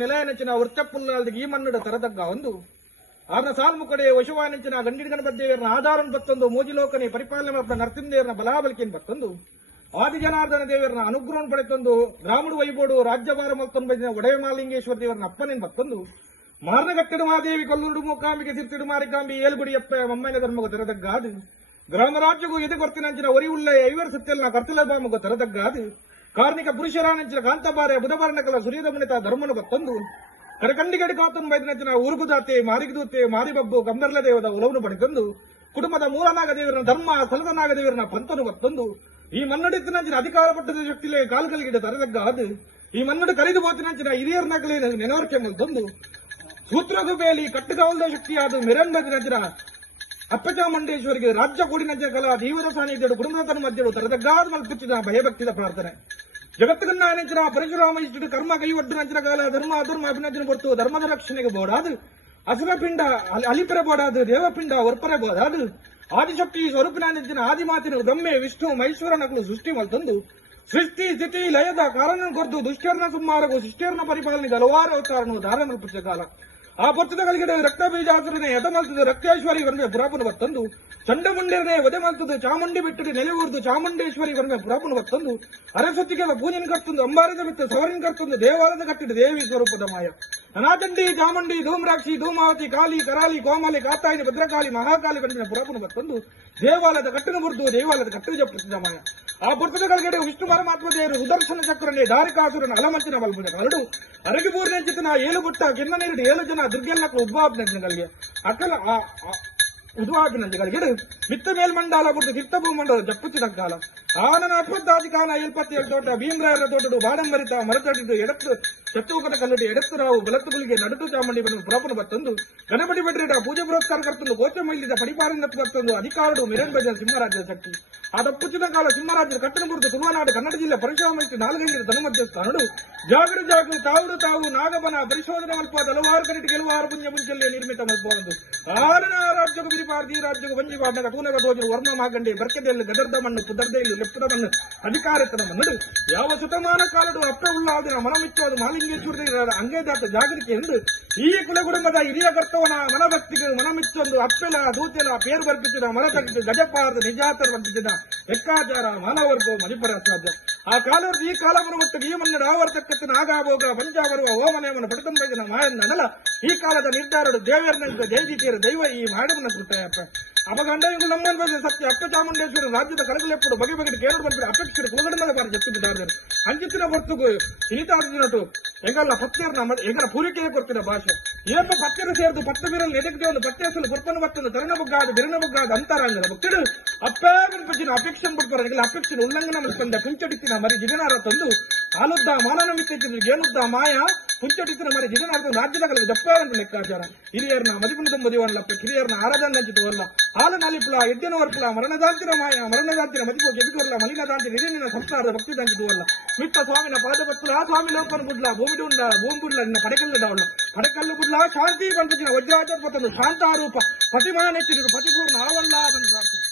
ನೆಲೆಯನಂಚಿನ ವೃತ್ತಪುಲ್ಲಾಲ್ದಿಗೆ ಈ ಮನ್ನಡ ತರದಗ್ಗ ಒಂದು ಆರ್ನ ಸಾಲ್ಮುಕಡೆ ವಶವಾನಿಂಚಿನ ಗಂಡಿಗಣ ಬದ್ದೇವರನ ಆಧಾರನ್ ಬತ್ತೊಂದು ಮೋಜಿಲೋಕನೆ ಪರಿಪಾಲನೆ ಮಾಡಿದ ನರಸಿಂಹದೇವರನ ಬಲಾಬಲಿಕೆಯನ್ನು ಬತ್ತೊಂದು ಆದಿಜನಾರ್ದನ ದೇವರನ ಅನುಗ್ರಹವನ್ನು ಪಡೆತೊಂದು ರಾಮುಡು ವೈಬೋಡು ರಾಜ್ಯಭಾರ ಮಲ್ತೊಂದು ಬೈದಿನ ಒಡೆಯ ಮಾಲಿಂಗೇಶ್ವರ ದೇವರನ ಅಪ್ಪನೇನು ಬತ್ತೊಂದು ಮಾರ್ನಗಟ್ಟಿಡು ಮಾದೇವಿ ಕೊಲ್ಲುಡು ಮೂಕಾಂಬಿಗೆ ಸಿರ್ತಿಡು ಮಾರಿಕಾಂಬಿ ಏಲ್ಗುಡಿಯಪ್ಪ ಮಮ್ಮನ ಧರ್ಮಗ ತೆರದಗ್ಗಾದು ಗ್ರಾಮ ರಾಜ್ಯಗೂ ಎದೆ ಕೊರ್ತಿನಂಚಿನ ಒರಿ ಉಳ್ಳೆ ಐವರ ಸತ್ಯಲ್ನ ಕರ್ತಲ ಬಾಮಗ ತೆರದಗ್ಗಾದು ಕಾರ್ಮಿಕ ಪುರುಷರಾನಂಚಿನ ಕಾಂತಬಾರೆ ಬುಧಬಾರನಕಲ ಸುರಿಯದ ಮುನಿತ ಧರ್ಮನು ಬತ್ತೊಂದು ಕರಕಂಡಿಗಡಿ ಕಾತನ್ ಬೈದಿನಂಚಿನ ಉರುಗುದಾತೆ ಮಾರಿಗದೂತೆ ಮಾರಿಬಬ್ಬು ಗಂಧರ್ಲ ದೇವದ ಉಲವನು ಪಡೆತಂದು ಕುಟುಂಬದ ಮೂಲನಾಗ ದೇವರನ ಧರ್ಮ ಸಲದನಾಗ ದೇವರನ ಪಂತನು ಬತ್ತೊಂದು ಈ ಮನ್ನಡಿತ್ತಿನಂಚಿನ ಅಧಿಕಾರ ಪಟ್ಟದ ಶಕ್ತಿಲೆ ಕಾಲುಗಲಿಗಿಡ ತರದಗ್ಗಾದು ಈ ಮನ್ನಡು ಕರೆದು ಬೋತಿನಂಚಿನ ಹಿರಿಯರ್ನಕಲೇ ನೆನವರಿಕೆ ಮಲ್ತೊಂದು ಸೂತ್ರಗುಬೇಲಿ ಕಟ್ಟುಗಾವಲದ ಶಕ್ತಿಯಾದ ಮೆರಂಬದಿನಂಚಿನ ಅಪ್ಪಚಾಮುಂಡೇಶ್ವರಿಗೆ ರಾಜ್ಯ ಕೂಡಿನಂಚಿನ ಕಲಾ ದೀವರ ಸಾನ್ನಿಧ್ಯಡು ಕುಟುಂಬದ ಮಧ್ಯಳು ತರದಗ್ಗಾದ ಮಲ್ಪುಚ್ಚಿದ ಭಯಭಕ್ತಿದ ಪ್ರಾರ್ಥನೆ ಜಗತ್ತುಗನ್ನಾಯನಂಚಿನ ಪರಶುರಾಮ ಇಷ್ಟು ಕರ್ಮ ಕೈವಡ್ಡಿನಂಚಿನ ಕಾಲ ಧರ್ಮ ಅಧರ್ಮ ಅಭಿನಂದನೆ ಕೊಡ್ತು ಧರ್ಮದ ರಕ್ಷಣೆಗೆ ಬೋಡಾದು ಅಸುರಪಿಂಡ ಅಲಿಪರೆ ಬೋಡಾದು ದೇವಪಿಂಡ ಒರ್ಪರೆ ಬೋದಾದು ಆದಿಶಕ್ತಿ ಸ್ವರೂಪಿನಂಚಿನ ಆದಿಮಾತಿನ ಗಮ್ಮೆ ವಿಷ್ಣು ಮೈಶ್ವರನಗಳು ಸೃಷ್ಟಿ ಮಲ್ತಂದು ಸೃಷ್ಟಿ ಸ್ಥಿತಿ ಲಯದ ಕಾರಣ ಕೊರ್ದು ದುಷ್ಕರ್ನ ಸುಮಾರಗೂ ಶಿಷ್ಟರ್ನ ಪರಿಪಾಲನೆಗೆ ಹಲವಾರು ಅವತಾರನು ಧಾರ ಮಲ್ಪುಚ್ಚ ಕಾಲ ಆ ಪುಸ್ತಕಗಳಿಗೆ ರಕ್ತ ಬೀಜಾಸುರನೆ ಎದಮಲ್ತದ ರಕ್ತೇಶ್ವರಿ ವರ್ಮೆ ಪುರಾಪುನ ಬತ್ತಂದು ಚಂಡಮುಂಡೇರನೆ ಒದೆ ಮಲ್ತದು ಚಾಮುಂಡಿ ಬಿಟ್ಟರೆ ನೆಲೆ ಊರ್ದು ಚಾಮುಂಡೇಶ್ವರಿ ವರ್ಮೆ ಪುರಾಪುನ ಬತ್ತಂದು ಅರಸ್ವತಿಗೆ ಪೂಜೆನ ಕರ್ತಂದು ಅಂಬಾರದ ಬಿಟ್ಟು ಸವರಿನ ಕರ್ತಂದು ದೇವಾಲಯದ ಕಟ್ಟಿದ ದೇವಿ ಸ್ವರೂಪದ ಮಾಯ ಅನಾಚಂಡಿ ಚಾಮುಂಡಿ ಧೂಮ್ರಾಕ್ಷಿ ಧೂಮಾವತಿ ಕಾಲಿ ಕರಾಲಿ ಕೋಮಲಿ ಕಾತಾಯಿನಿ ಭದ್ರಕಾಳಿ ಮಹಾಕಾಲಿ ಬಂದಿನ ಪುರಾಪುನ ಬತ್ತಂದು ದೇವಾಲಯದ ಕಟ್ಟಿನ ಮುರಿದು ದೇವಾಲಯದ ಕಟ್ಟಿದ ಪ್ರಸಿದ್ಧ ಮಾಯ ಆ ಪುಸ್ತಕಗಳಿಗೆ ವಿಷ್ಣು ಪರಮಾತ್ಮ ದೇವರು ಸುದರ್ಶನ ಚಕ್ರನೇ ದಾರಿಕಾಸುರನ ಅಲಮಂಚಿನ ಮಲ್ಪುಜ ಕರಡು ಅರಗಿಪೂರ್ಣಂಚಿತನ ಏಳು ಬುಟ್ಟ ಕಿನ್ನನೇರಡು 7 ಜನ ದುರ್ಗೆಲ್ಲಕ್ಕೂ ಉದ್ಭಾವನೆಗಳಿಗೆ ಅಕಲ ಉದ್ವಾಪಿನಂಚಿಗಳಿಗೆ ಮಿತ್ತ ಮೇಲ್ಮಂಡಾಲ ಬಿಟ್ಟು ಕಿತ್ತ ಭೂಮಂಡಲ ಜಪ್ಪುಚ್ಚಿದ ಕಾಲ ಆನನ 20 ಕಾಲ 77 ತೋಟ ಭೀಮರಾಯರ ತೋಟಡು ಬಾಡಂಬರಿತ ಮರತಡಿದು ಎಡತ್ತು ಚತ್ತುಕದ ಕಲ್ಲುಡಿ ಎಡತ್ತು ರಾವು ಬಲತ್ತುಗಳಿಗೆ ನಡುತು ಚಾಮುಂಡಿ ಬಂದು ಪುರಾಪುನ ಬತ್ತೊಂದು ಗಣಪತಿ ಬೆಡ್ರಿಡ ಪೂಜೆ ಪುರಸ್ಕಾರ ಕರ್ತಂದು ಕೋಚ ಮೈಲಿದ ಪಡಿಪಾರನತ್ತು ಬರ್ತಂದು ಅಧಿಕಾರಡು ಮಿರನ್ ಬಜಲ್ ಸಿಂಹರಾಜ್ಯದ ಶಕ್ತಿ ಆ ತಪ್ಪುಚ್ಚಿದ ಕಾಲ ಸಿಂಹರಾಜ್ಯದ ಕಟ್ಟಣ ಮುರಿದು ತುಳುವನಾಡು ಕನ್ನಡ ಜಿಲ್ಲೆ ಪರಶುರಾಮೈತಿ 4 ಗಂಟೆ ತನುಮಧ್ಯಸ್ಥಾನಡು ಜಾಗಡು ಜಾಗು ತಾವು ನಾಗಬನ ಪರಿಶೋಧನಾ ಮಲ್ಪಾದ ಹಲವಾರು ಕರಿಟಿ ಕೆಲವಾರು ಪುಣ್ಯ ಮುಂಚೆಲ್ಲೇ ನಿರ್ಮಿತ ಮಲ್ಪೊಂದು ಆರನ ರಾಜ್ಯದ ಬಿರಿಪಾರ್ದಿ ರಾಜ್ಯದ ಬಂಜಿವಾಡನ ಕೂನಗ ತೋಜರು ವರ್ಣ ಮಾಗಂಡೆ ಬರ್ಕೆದಲ್ಲಿ ಗದರ್ದ ಮಣ್ಣು ಪುದರ್ದೆಯಲ್ಲಿ ಲೆಪ್ಪದ ಮಣ್ಣು ಅಧಿಕಾರತನ ಮಣ್ಣು ಯಾವ ಶತಮಾನ ಕಾಲಡು ಅಪ್ಪ ಉಳ್ಳಾದಿನ ಮನಮಿಚ್ಚೋದು ಮಾಲಿಂಗೇಶ್ವರ ಅಂಗೇದಾತ ಜಾಗರಿಕೆ ಎಂದು ಈ ಕುಲಗುಡುಂಬದ ಹಿರಿಯ ಕರ್ತವನ ಮನಭಕ್ತಿಗೆ ಮನಮಿಚ್ಚೊಂದು ಅಪ್ಪೆಲ ದೂತೆಲ ಪೇರು ಬರ್ಪಿಸಿದ ಮನತಟ್ಟು ಗಜಪಾರದ ನಿಜಾತರ ವರ್ತಿಸಿದ ಲೆಕ್ಕಾಚಾರ ಮಾನವರ್ಗೋ ಮಣಿಪರ ಸಾಧ್ಯ ಆ ಕಾಲದ ಈ ಕಾಲವನ್ನು ಮಟ್ಟಿಗೆ ಈ ಮನ್ನಡ ಆವರ್ತಕ್ಕತ್ತಿನ ಆಗಾಭೋಗ ಪಂಚಾವರುವ ಓಮನೆಯನ್ನು ಪಡೆದಂಬೈದಿನ ಮಾಯನ್ನ ಅನಲ ಈ ಕಾಲದ ನಿರ್ಧಾರಡು ದೇವರನಂತ ಜಯಜಿತಿಯರ ದೈವ ಈ ಮಾಡಮನ ಕೃತಯಪ್ಪ ಅಪಗಂಡ ಇವು ನಮ್ಮ ಸತ್ಯ ಅಪ್ಪ ಚಾಮುಂಡೇಶ್ವರಿ ರಾಜ್ಯದ ಕಳಗಲೆಪ್ಪಡು ಬಗೆ ಬಗೆದು ಕೇರಳ ಬಂದರೆ ಅಪೇಕ್ಷೆ ಕುಲಗಡಮದ ಬಾರಿ ಜಪ್ಪಿದ್ದಾರೆ ಅಂಚಿನ ಹೊರತು ಇನಿತಾರ್ಜಿನಟು ಎಂಗಲ್ಲ ಪತ್ಯರ್ನ ಎಂಗಲ ಪೂರಿಕೆಯೇ ಕೊಡ್ತಿನ ಭಾಷೆ ಏನು ಪತ್ಯರು ಸೇರಿದು ಪತ್ತ ಬೀರಲು ಎದೆಗೆ ಒಂದು ಪತ್ಯಸಲು ಕೊರ್ತನು ಬರ್ತನು ತರಣ ಬಗ್ಗಾದು ಬೆರಣ ಬಗ್ಗಾದು ಅಂತರಾಂಗದ ಭಕ್ತರು ಅಪ್ಪೇ ಮನ್ಪಚ್ಚಿನ ಅಪೇಕ್ಷೆ ಬಿಡ್ತಾರೆ ಎಂಗಲ ಅಪೇಕ್ಷೆ ಉಲ್ಲಂಘನ ತಂದ ಕುಂಚಡಿತ್ತಿನ ಮರಿ ಜಿಗನಾರ ತಂದು ಹಾಲುದ್ದ ಮಾನನ ಮಿತ್ತಿದ್ರು ಏನುದ್ದ ಮಾಯ ಕುಂಚಡಿತ್ತಿನ ಮರಿ ಜಿಗನಾರ ರಾಜ್ಯದ ಕಲೆಗೆ ದಪ್ಪ ಲೆಕ್ಕಾಚಾರ ಹಿರಿಯರ್ನ ಮದಿಪುಣದ ಮದುವಲ್ಲಪ್ಪ ಕಿರಿಯರ್ನ ಆರಾಧನಂಚಿತವಲ್ಲ ಹಾಲು ನಾಲಿಪುಲ ಎಡ್ಡೆನ ವರ್ಪುಲ ಮರಣದಾಂತಿನ ಮಾಯ ಮರಣದಾಂತಿನ ಮದಿಪು ಗೆಬಿಕುವಲ್ಲ ಮಲಿನದಾಂತಿ ಹಿರಿಯನ ಸಂಸಾರದ ಭಕ್ತಿ ದಂಚಿತವಲ್ಲ ಮಿತ್ತ ಸ್ವಾಮಿನ ಪಾದಪತ್ರ ಸ್ವಾಮಿ ಲೋಕನ ಗುಡ್ಲ ಭೂಮಿ ಉಂಡ ಭೂಮಿಬುಡ್ಲ ನಿನ್ನ ಪಡೆಕಲ್ಲದವಲ್ಲ ಪಡೆಕಲ್ಲು ಗುಡ್ಲ ಶಾಂತಿ ಬಂದಿನ ವಜ್ರಾಚಾರ ಪತ್ತೊಂದು ಶಾಂತಾರೂಪ ಪ್ರತಿಮಾನೆತ್ತಿರು ಪತಿಪೂರ್ಣ ಆವಲ್ಲ ಬಂದು